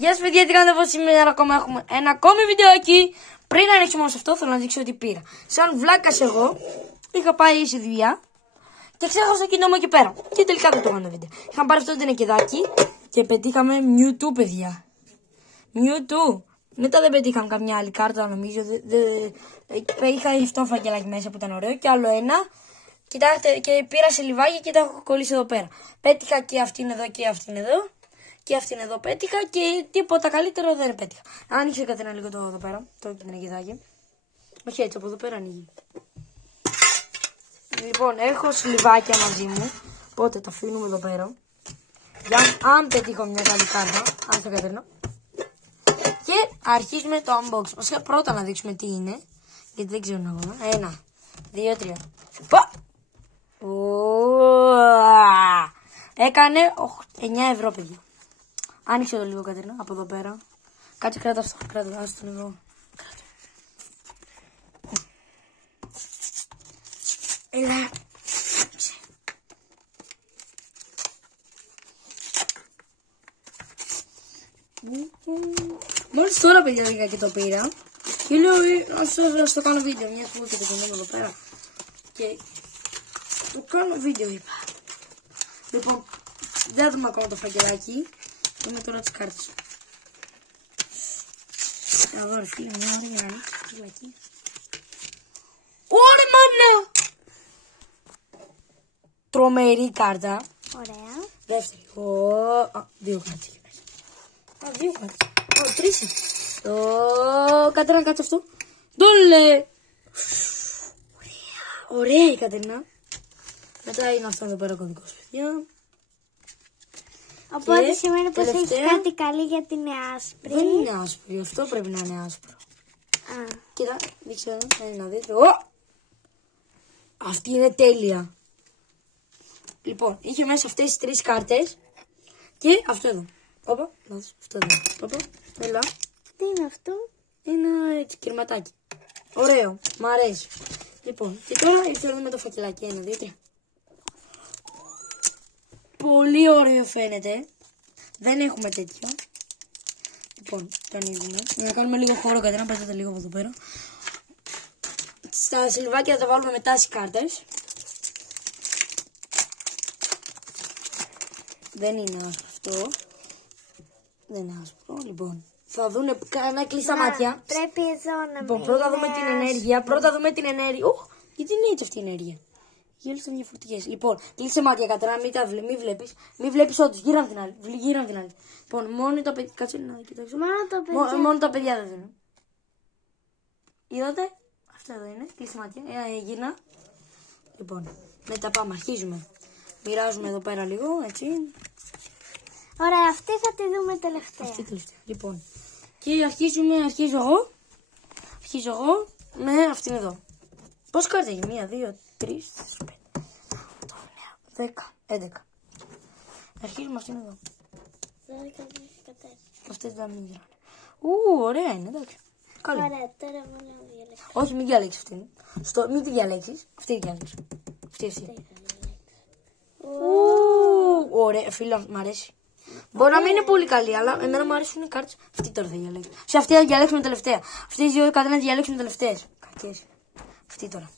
Γεια σας παιδιά, τι κάνετε εδώ σήμερα? Ακόμα έχουμε ένα ακόμη βιντεάκι. Πριν ανοίξουμε όμως αυτό, θέλω να δείξω ότι πήρα. Σαν βλάκας εγώ, είχα πάει στη δουλειά και ξέχασα το κινητό μου εκεί πέρα. Και τελικά δεν το έκανα βίντεο. Είχαμε πάρει αυτό το νεκεδάκι και πετύχαμε Mewtwo, παιδιά. Mewtwo. Μετά δεν πετύχαμε καμιά άλλη κάρτα, νομίζω. Είχα αυτό φακελάκι μέσα που ήταν ωραίο και άλλο ένα. Κοιτάξτε, και πήρα σε λιβάκι και τα έχω κολλήσει εδώ πέρα. Πέτυχα και αυτήν εδώ και αυτήν εδώ. Και αυτήν εδώ πέτυχα και τίποτα καλύτερο δεν πέτυχα. Άνοιξε Κατερίνα λίγο το εδώ πέρα, το κινητάκι. Όχι έτσι, από εδώ πέρα ανοίγει. Λοιπόν, έχω σλιβάκια μαζί μου. Οπότε τα αφήνουμε εδώ πέρα. Για αν πετύχω μια καλή κάρτα. Αν θα Κατερίνα. Και αρχίζουμε το unboxing. Βασικά πρώτα να δείξουμε τι είναι. Γιατί δεν ξέρω ακόμα. 1, 2, 3. Πα! Έκανε 9 ευρώ, παιδιά. Άνοιξε το λίγο, Κατερίνα, από εδώ πέρα. Κάτσε, κράτα αυτό. Κράτα, άστο λίγο. Έλα. Μόλις τώρα, παιδιά, λίγα και το πήρα. Και λέω, ας το κάνω βίντεο, μια που και το κομμάτι εδώ πέρα. Και το κάνω βίντεο, είπα. Λοιπόν, δεν δούμε ακόμα το φακελάκι. Δούμε τώρα τις κάρτες. Εδώ ρε φίλε, μια ώρα για να ανοίξει το φακελάκι. Ωρε μάνα! Τρομερή κάρτα. Ωραία. Δεύτερη. Δύο κάρτες εκεί μέσα. Δύο κάρτες. Τρεις. Κατερίνα, κάτσε αυτό. Ντόλε! Ωραία η Κατερίνα. Μετά είναι αυτό εδώ πέρα κωδικός, παιδιά. Οπότε σημαίνει πως έχεις κάτι καλή γιατί είναι άσπρη. Δεν είναι άσπρη, αυτό πρέπει να είναι άσπρο. Κοίτα, δείξε να δείτε. Αυτή είναι τέλεια. Λοιπόν, είχε μέσα αυτές τις τρεις κάρτες και αυτό εδώ. Όπα, αυτό εδώ. Όπα, έλα. Τι είναι αυτό? Είναι έτσι, κυρματάκι. Ωραίο, μ' αρέσει. Λοιπόν, και τώρα ήρθε εδώ με το φακελάκι. 1, 2, 3. Πολύ ωραίο φαίνεται. Δεν έχουμε τέτοιο. Λοιπόν, το ανοίγουμε. Για να κάνουμε λίγο χώρο, Κατερίνα, πατάτε λίγο από εδώ πέρα. Στα σιλβάκια θα τα βάλουμε μετά στις κάρτες. Δεν είναι άσπρο αυτό. Δεν είναι άσπρο. Λοιπόν, θα δούνε κανένα κλειστά μάτια. Πρέπει εδώ να Λοιπόν, πρώτα δούμε την ενέργεια. Πρώτα δούμε την ενέργεια. Γιατί είναι έτσι αυτή η ενέργεια? Οι άλλες ήταν διαφορετικές. Λοιπόν, κλείσε μάτια, Κατερίνα, μην βλέπεις. Μην βλέπεις όντως. Γύρω από την άλλη. Γύρω από την άλλη. Λοιπόν, μόνο τα παιδιά. Κάτσε να κοιτάξω. Μόνο τα παιδιά δεν δίνουν. Είδατε? Αυτό εδώ είναι. Κλείσε μάτια. Γύρνα. Λοιπόν, μετά πάμε. Αρχίζουμε. Μοιράζουμε εδώ πέρα λίγο, έτσι. Ωραία, αυτή θα τη δούμε τελευταία. Αυτή τελευταία. Λοιπόν. Και αρχίζω εγώ με αυτήν εδώ. Πώς κάρτα έχει? 1, 2, 3, 4, 5, 8, 9, 10, 11. Αρχίζουμε αυτήν εδώ. 12, 14. Αυτές δεν μην γυρνάνε. Ωραία είναι, εντάξει. Καλή. Ωραία, τώρα μόνο να διαλέξω. Όχι, μην διαλέξεις αυτήν. Μην τη διαλέξεις. Αυτή τη διαλέξεις. Αυτή. Ωραία, φίλε, μ' αρέσει. Μπορεί να μην είναι πολύ καλή, αλλά εμένα μου αρέσουν οι κάρτες. Αυτή τώρα θα διαλέξω. Σε αυτή θα διαλέξουμε τελευταία. Αυτές οι δύο Κατερίνα διαλέξουμε τελευταίες. Κακές. Αυτή τώρα.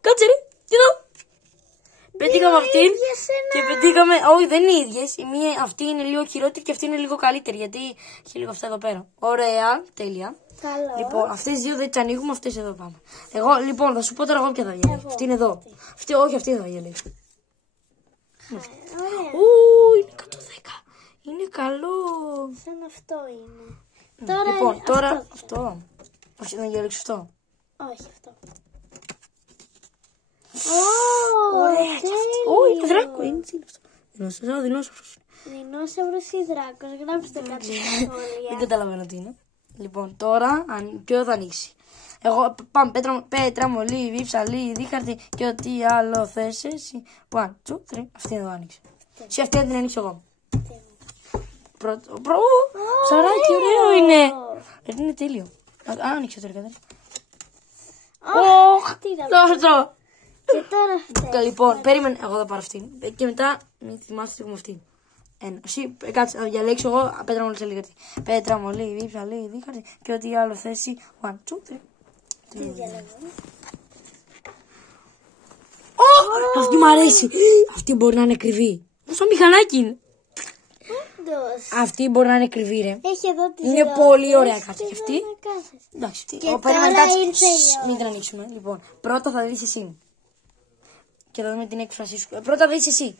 Κάτσε ρε, κοίτα. Πετύχαμε αυτήν και πετύχαμε. Όχι, δεν είναι οι ίδιες. Αυτή είναι λίγο χειρότερη και αυτή είναι λίγο καλύτερη. Γιατί έχει λίγο αυτά εδώ πέρα. Ωραία, τέλεια. Καλό. Λοιπόν, αυτές τις δύο δεν τις ανοίγουμε, αυτές εδώ πάμε. Εγώ, λοιπόν, θα σου πω τώρα εγώ ποια θα διαλέξω. Αυτή είναι εδώ. Όχι, αυτή θα διαλέξω. Είναι 110. Είναι καλό. Σαν αυτό είναι. Λοιπόν, τώρα αυτό. Όχι, να διαλέξω αυτό. Όχι αυτό. Ωραία. Είναι δράκο. Είναι αυτό. Δεινόσαυρος. Δεινόσαυρος ή δράκος. Γράψτε κάτι στα σχόλια. Δεν καταλαβαίνω τι είναι. Λοιπόν, τώρα ποιο θα ανοίξει? Εγώ πάμε πέτρα, μολύβι, ψαλί, δίχαρτη και ό,τι άλλο θες εσύ. 1, 2, 3. Αυτή εδώ άνοιξε. Σε αυτή την ανοίξω εγώ. Ψαράκι, ωραίο είναι. Είναι τέλειο. Άνοιξε τώρα, Κατερίνα. Αυτό. Και τώρα Λοιπόν, περίμενε. Εγώ θα πάρω αυτήν. Και μετά, μην θυμάστε τι έχουμε αυτήν. Ένα. Εσύ, κάτσε, θα διαλέξω εγώ πέτρα μολύβι ψαλίδι. Πέτρα μολύβι ψαλίδι χαρτί. Και ό,τι άλλο θέσει. 1, 2, 3. Τι διαλέγω. Αυτή μου αρέσει. Αυτή μπορεί να είναι κρυβή. Σαν μηχανάκι είναι. Όντως. Αυτή μπορεί να είναι κρυβή, ρε. Έχει εδώ τις Είναι ρόδες πολύ ωραία και κάρτα και εδώ αυτή. είναι κάθεση. Εντάξει, Και περίμενε, τώρα κάτσε. ήρθε η ώρα. Μην την ανοίξουμε. Λοιπόν, πρώτα θα δεις εσύ. Και θα δούμε την έκφρασή σου. Πρώτα δεις εσύ.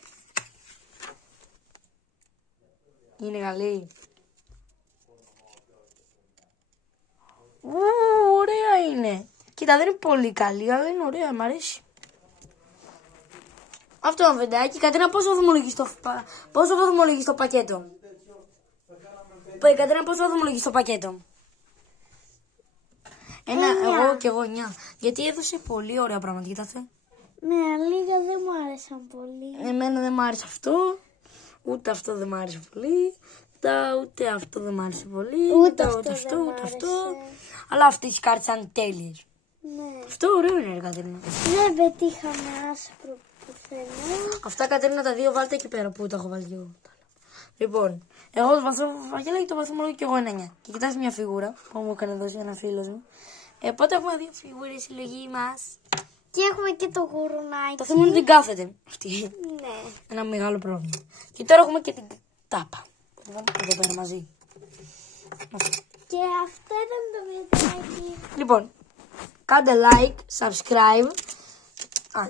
Είναι καλή. Ωραία είναι. Κοίτα, δεν είναι πολύ καλή, αλλά είναι ωραία, μ' αρέσει. Αυτό είναι βεντάκι. Κατρίνα, πόσο βαθμολογείς το πακέτο. Κατρίνα, πόσο βαθμολογείς το πακέτο. Εγώ και εγώ 9. Γιατί έδωσε πολύ ωραία πράγματα, κοιτάξτε. Ναι, λίγα δεν μου άρεσαν πολύ. Εμένα δεν μ' άρεσε αυτό. Ούτε αυτό δεν μ' άρεσε πολύ. Ούτε αυτό δεν μ' άρεσε πολύ. Ούτε αυτό, αυτό ούτε αυτό. Αλλά αυτές οι κάρτες ήταν τέλειες. Ναι. Αυτό ωραίο είναι, Κατρίνα. Δεν πετύχαμε άσπρο πουθενά. Αυτά, Κατρίνα, τα δύο βάλτε εκεί πέρα που τα έχω βάλει και εγώ. Λοιπόν, εγώ το Βαγγέλα το βαθμολόγιο και εγώ είναι 9. Και κοιτάξτε μια φιγούρα που μου έκανε δώσει ένα φίλος μου. Οπότε έχουμε δύο φιγούρες συλλογή μας. Και έχουμε και το γουρουνάκι. Το θέμα είναι ότι δεν κάθεται αυτή. Ναι. Ένα μεγάλο πρόβλημα. Και τώρα έχουμε και την τάπα. Εδώ πέρα μαζί. Και αυτό ήταν το βιντεάκι. Λοιπόν, κάντε like, subscribe.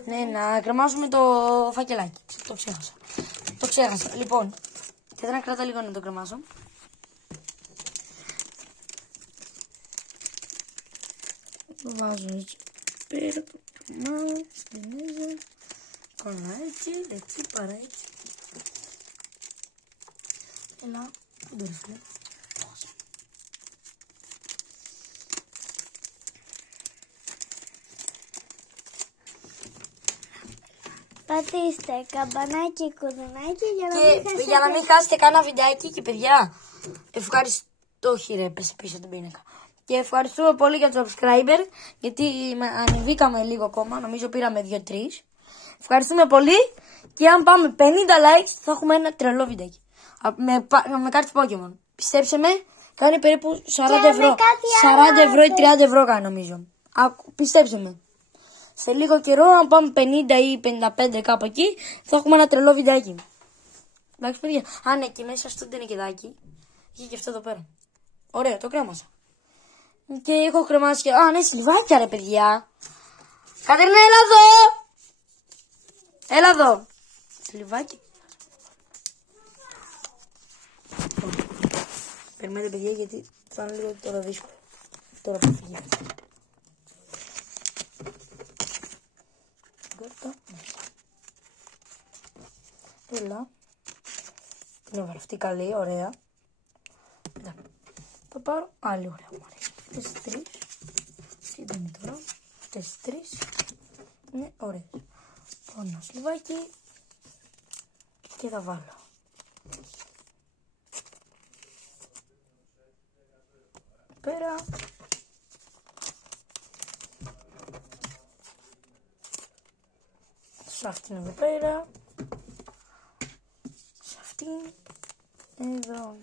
Ναι, να κρεμάσουμε το φακελάκι. Το ξέχασα. Λοιπόν, και δεν κρατά λίγο να το κρεμάσω. Το βάζω έτσι πέρα, το κρεμάω στη μέζα. Κάνω έτσι, παρά έτσι. Έλα, δεν το ρίχνω. Πατήστε καμπανάκι, κουδουνάκι για να μην χάσετε κανένα βιντεάκι. Και παιδιά, ευχαριστώ, χειρέ, πέσε πίσω την πίνακα. Και ευχαριστούμε πολύ για το subscriber, γιατί ανεβήκαμε λίγο ακόμα, νομίζω πήραμε 2-3. Ευχαριστούμε πολύ και αν πάμε 50 likes θα έχουμε ένα τρελό βιντεάκι. Με κάρτες Pokemon. Πιστέψτε με, κάνει περίπου 40 ευρώ. 40 ευρώ ή 30 ευρώ κάνει νομίζω. Πιστέψτε με. Σε λίγο καιρό, αν πάμε 50 ή 55 κάπου εκεί, θα έχουμε ένα τρελό βιντεάκι. Εντάξει, παιδιά. Ναι, και μέσα στο τενεκεδάκι είχε και αυτό εδώ πέρα. Ωραία, το κρέμασα. Και έχω κρεμάσει και. Ναι, σλιβάκια, ρε παιδιά. Κατερίνα, έλα εδώ! Έλα εδώ! Σλιβάκι. Περιμένετε, παιδιά, γιατί θα είναι λίγο τώρα δύσκολο. Τώρα που φύγει. Έλα. Την έβαλα αυτή καλή, ωραία. Θα πάρω άλλη ωραία μου αρέσει. Αυτές τις τρεις. Τι είναι τώρα. Αυτές τις τρεις. Είναι ωραίες. Πάω ένα σλιβάκι. Και θα βάλω. Πέρα. Σε αυτήν εδώ πέρα. Σε αυτήν εδώ.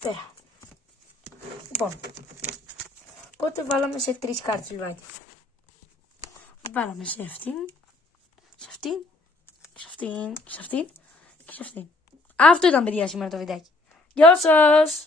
Πέρα. Λοιπόν. Οπότε βάλαμε σε 3 κάρτες λιβάκια. Βάλαμε σε αυτήν. Σε αυτήν. Σε αυτήν. Σε αυτήν. Και σε αυτήν. Αυτό ήταν, παιδιά, σήμερα το βιντεάκι. Γεια σας!